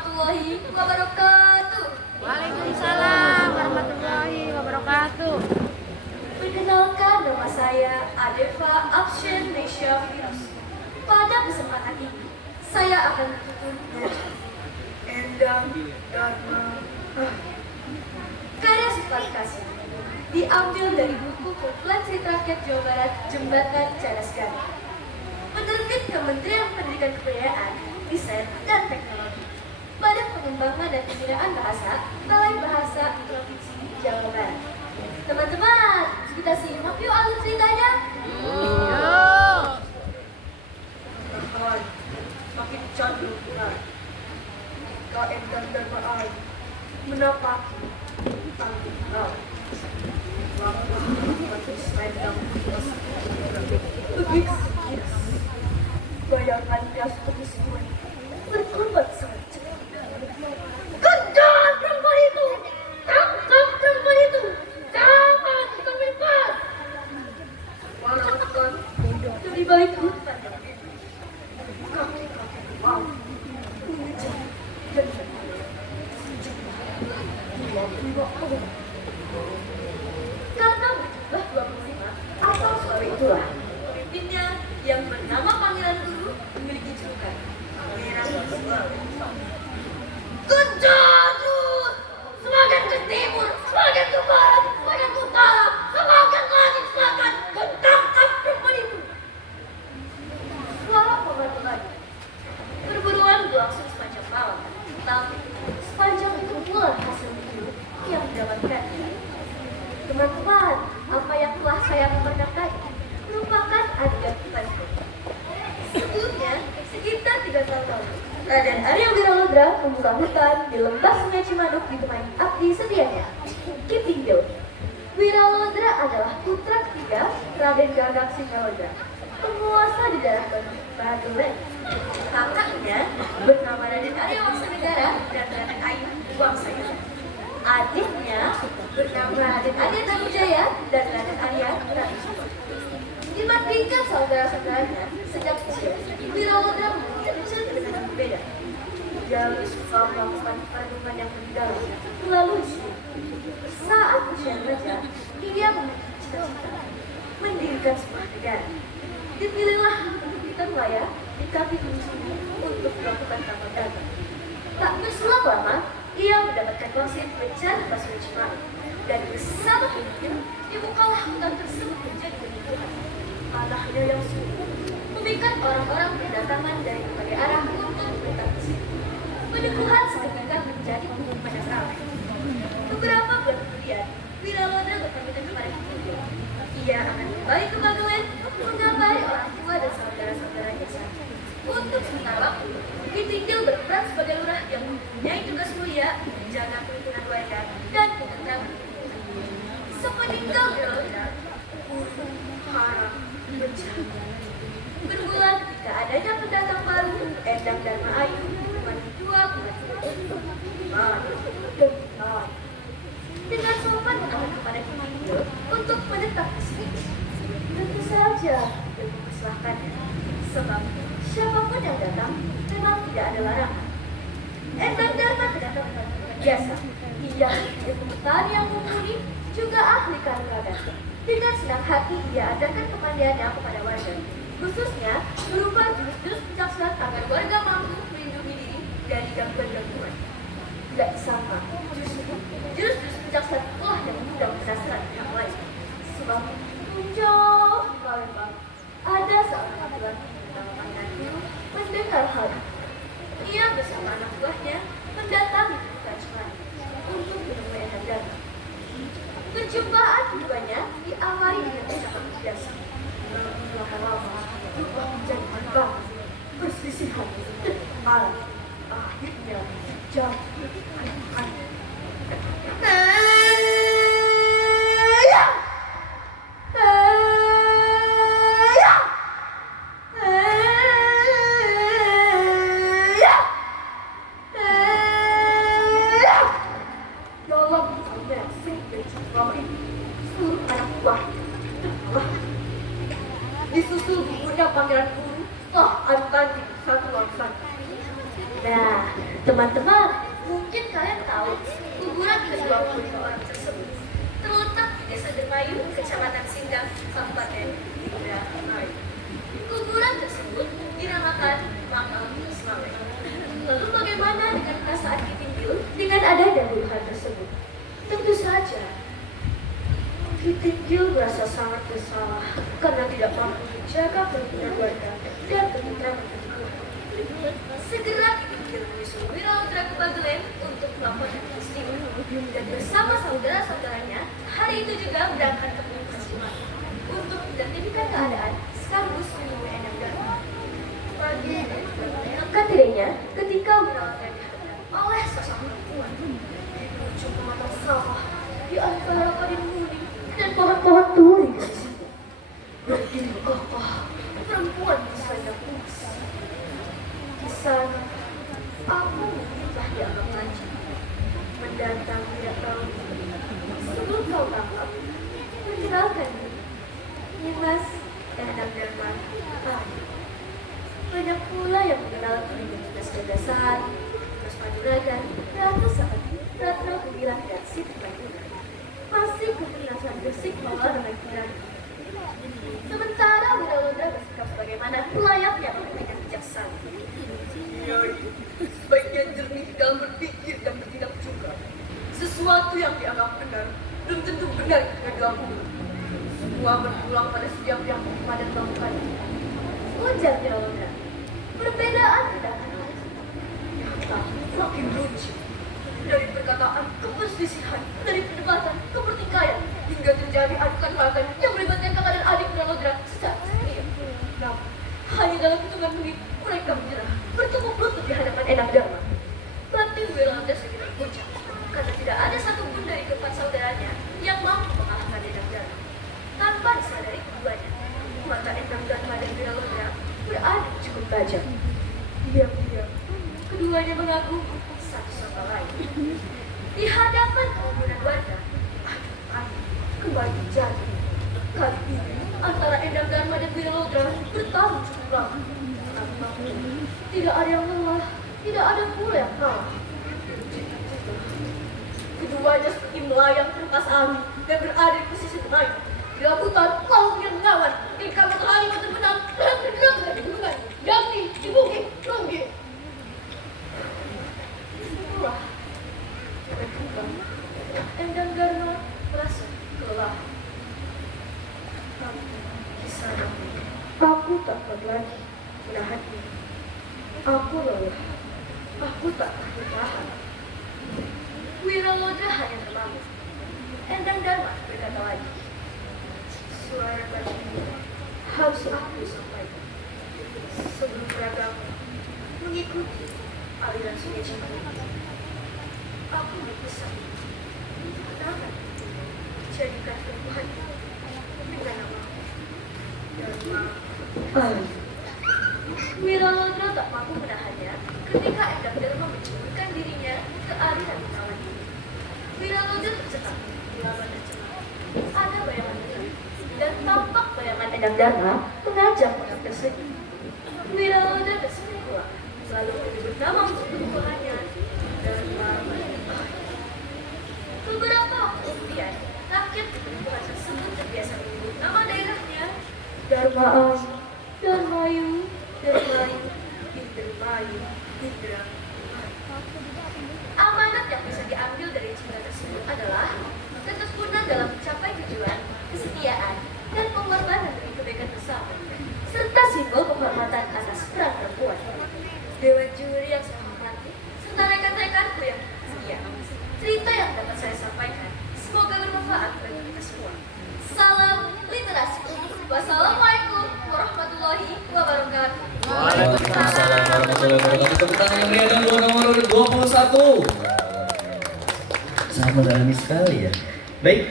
warahmatullahi wabarakatuh. Waalaikumsalam warahmatullahi wabarakatuh. Perkenalkan, nama saya Adeva Abshen Nesha Virus. Pada kesempatan ini, saya akan menuntun Endang Dharma. Karya Suparkasi diambil dari buku kumpulan cerita rakyat Jawa Barat Jembatan Cadaskan, penerbit Kementerian Pendidikan Kebudayaan, Riset dan Teknologi, Badan Pengembangan dan Pembinaan Bahasa, Balai Bahasa Provinsi Jawa Barat. Teman-teman, kita simak yuk alur ceritanya. Kawan, makin candu pulang. KM dan Dharma menapaki tanggung jawab. Waktu selendang lebih sekilas. Bayangan gas penyusuan berkorban sangat cepat. Kejar perempuan itu! Tangkap perempuan itu! Jangan kita bebas! Walaupun dari balik hutan yang ini, kaki-kaki wow, mengejar dan berlari sejak tiba-tiba awal. Karena berjumlah 25 atau sore itulah pemimpinnya yang bernama Pangeran Guru memiliki julukan Pangeran Visual. Kejar terus! Semakin ke timur, semakin ke barat, semakin ke utara, semakin lagi ke selatan, ketangkap perempuan itu. Suara pembantu lagi. Perburuan berlangsung sepanjang malam, tapi sepanjang itu pula hasil video yang didapatkannya. Teman-teman, apa yang telah saya paparkan tadi merupakan adegan itu. Sebelumnya, sekitar 3 tahun lalu, Raden Arya Wiralodra membuka hutan di lembah Sungai Cimanuk ditemani abdi setianya, Ki Tinggil. Wiralodra adalah putra ketiga Raden Gagak Singalodra, penguasa di daerah Badulen. Kakaknya bernama Raden Arya Waksanegara dan Raden Ayu Wangsayana. Adiknya bernama Raden Arya Tanujaya dan Raden Arya Tanujaya. Dibandingkan saudara-saudaranya sejak kecil, Wiralodra memiliki ciri yang berbeda. Dia lebih suka melakukan perenungan yang mendalam melalui suku. Saat usia remaja, dia memiliki cita-cita mendirikan sebuah negara. Dipilihlah untuk kita Melayu di kaki gunung Sumbing untuk melakukan tambang dagang. Tak berselang lama, ia mendapatkan wangsit mencari Sungai Cimanuk, dan bersama ibunya dibukalah hutan tersebut menjadi perlindungan. Tanahnya yang subur memikat orang-orang berdatangan dari berbagai arah untuk hutan tersebut. Peneguhan seketika menjadi pemandangan ramai. Beberapa bulan kemudian, Wiralodra berkomitmen kepada Ki Tinggil. Ia akan kembali ke Badulen mengabari orang tua dan saudara-saudaranya sana. Untuk sementara waktu, Ki Tinggil berperan sebagai lurah yang mempunyai tugas mulia menjaga kerukunan warga dan ketentraman. Sepeninggal Wiralodra, harap bencana. Berbulan ketika adanya pendatang baru, Endang Dharma Ayu dengan dua bulan dengan sopan menawan kepada Ki Tinggil untuk menetap di sini. Tentu saja untuk mempersilahkannya, sebab siapapun yang datang memang tidak ada larangan. Endang Dharma tidak dapat biasa. Ia ilmu petani yang mumpuni, juga ahli kanuragan. Dengan senang hati ia ajarkan kepandaiannya kepada warga, khususnya berupa jurus-jurus pencaksilat agar warga mampu melindungi diri dari gangguan-gangguan. Tidak disangka, justru jurus-jurus pencaksilat itulah yang mengundang penasaran pihak lain. Sebab jauh di Palembang ada seorang laki-laki bernama Pangeran Guru mendengar hal itu. Ia bersama anak buahnya mendatangi hutan Cimanuk untuk menemui Endang Dharma. Perjumpaan keduanya diawali dengan ucapan biasa. Lama-lama berubah menjadi tegang, perselisihan dan marah. Akhirnya jatuh anak-anak. Disusul gugurnya Pangeran Guru, adu tanding satu lawan satu. Nah, teman Teman-teman, mungkin kalian tahu kuburan ke-25 orang tersebut terletak di Desa Dermayu, Kecamatan Sindang, Kabupaten Indramayu. Kuburan tersebut dinamakan Makam Ismail. Lalu bagaimana dengan perasaan Kitinggil dengan adanya tuduhan tersebut? Tentu saja, Kitinggil merasa sangat bersalah karena tidak mampu menjaga kerukunan warga dan ketentraman lingkungan. Segera Kitinggil menyusul Wiralodra ke Bagelen untuk melaporkan peristiwa dan bersama saudara-saudaranya hari itu juga berangkat ke Pegunungan Cimahi untuk mengidentifikasi keadaan sekaligus menemui Endang Darma. Pagi mengangkat dirinya ketika Wiralodra dihadapkan oleh sosok perempuan di ujung pematang sawah di antara kain kuning dan pohon-pohon turi di sisinya. Berdiri kokoh, perempuan berselendang emas. Di sana, aku telah dianggap maju. Mendatang tidak tahu. Sebelum kau tangkap, perkenalkan diri. Nimas Endang Darma. Banyak pula yang mengenal Dimas Gagasan, Dimas Paduragan, Ratu Sakti, Ratna Kubilang, dan Siti Bandura. Masih kebenaran Gresik malah dengan Kirani. Sementara Wiralodra bersikap sebagaimana layaknya orang yang bijaksana. Nyai, sebaiknya jernih dalam berpikir dan bertindak juga. Sesuatu yang dianggap benar belum tentu benar ketika dilakukan. Semua berpulang pada setiap yang pada melakukan. Ujar Wiralodra. Perbedaan tidak akan ada. Nyata, makin lucu. Dari perkataan ke perselisihan, dari perdebatan ke pertikaian, hingga terjadi adukan makan yang melibatkan kakak dan adik Wiralodra secara sendiri. Namun, hanya dalam hitungan menit mereka menyerah, bertukuk lutut di hadapan Endang Darma. Batin Wiralodra segera pucat, karena tidak ada satupun dari keempat saudaranya yang mampu mengalahkan Endang Darma. Tanpa disadari keduanya, mata Endang Darma dan Wiralodra beradu cukup tajam. Diam-diam, keduanya mengaku satu sama lain. Di hadapan kerumunan warga, aduh, kembali terjadi. Kali ini, antara Endang Darma dan Wiralodra bertarung cukup lama. Namun, tidak ada yang lelah, tidak ada pula yang kalah. Keduanya seperti melayang terlepas angin dan berada di posisi tengah. Di lautan, laut yang melawan, di kamar terakhir berbenam dan bergerak dengan gunungan, yakni di Bukit Longge. Setelah berkembang, Endang Darma merasa kelelahan. Tapi di sana, aku tak kuat lagi menahan diri. Aku lelah. Aku tak tahan tahan. Wiralodra hanya terbangun. Endang Darma berkata lagi. Suara batin ini harus aku sampaikan sebelum ragamu mengikuti aliran sungai Cimahi. Aku berpesan anak jadikan perempuan dengan nama Darma Ali. Wiralodra tak mampu menahannya ketika Endang Darma menceburkan dirinya ke aliran kawan ini. Wiralodra tercetak di laman dan cemas. Ada bayangan gelap dan tampak bayangan Endang Darma mengajak orang tersebut. Wiralodra tersenyum, lalu menyebut nama untuk perempuannya, Darma Ali. Beberapa waktu kemudian, rakyat di perempuan tersebut terbiasa menyebut nama daerahnya Darma Ali, Darmayu, Darmayu, Indramayu, Indramayu. Amanat yang bisa diambil dari cerita tersebut adalah ketekunan dalam mencapai tujuan, kesetiaan, dan pengorbanan demi kebaikan bersama, serta simbol penghormatan atas peran perempuan. Dewan juri yang saya hormati, serta rekan-rekanku yang setia, cerita yang dapat saya sampaikan semoga bermanfaat bagi kita semua. Salam literasi. Wassalamualaikum warahmatullahi wabarakatuh. Waalaikumsalam warahmatullahi wabarakatuh. Tepuk tangan yang meriah dan nomor 21. Sangat mendalami sekali ya. Baik.